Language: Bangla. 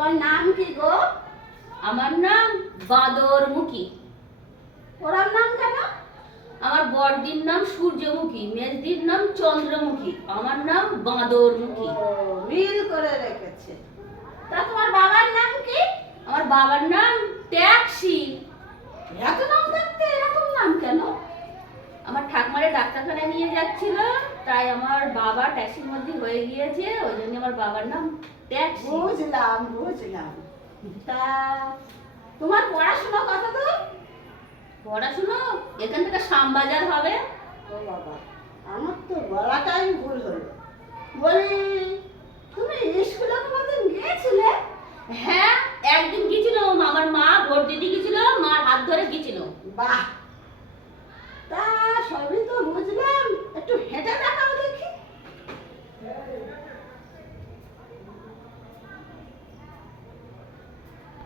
তোমার নাম কি গো? আমার নাম বাদরমুখী। ওরার নাম কেন? আমার বড়দির নাম সূর্যমুখী, মেজদির নাম চন্দ্রমুখী, আমার নাম বাঁদরমুখী। ও, মিল করে রেখেছে। তা তোমার বাবার নাম কি? আমার বাবার নাম ট্যাক্সি। এত নাম থাকতে এরকম নাম কেন? আমার ঠাকুমারে ডাক্তারখানায় নিয়ে যাচ্ছিল, তাই আমার বাবা ট্যাক্সির মধ্যে হয়ে গিয়েছে, ওই জন্য আমার বাবার নাম ট্যাক্সি। বুঝলাম বুঝলাম। তা তোমার পড়াশোনা কত দূর? পড়াশুনো এখান থেকে শ্যামবাজার হবে। ও বাবা, আমার তো বলাটাই ভুল হলো। বলি, তুমি স্কুলে কোনোদিন গিয়েছিলে? হ্যাঁ, একদিন গেছিল, আমার মা ভোট দিতে গেছিল, মার হাত ধরে গেছিল। বাহ,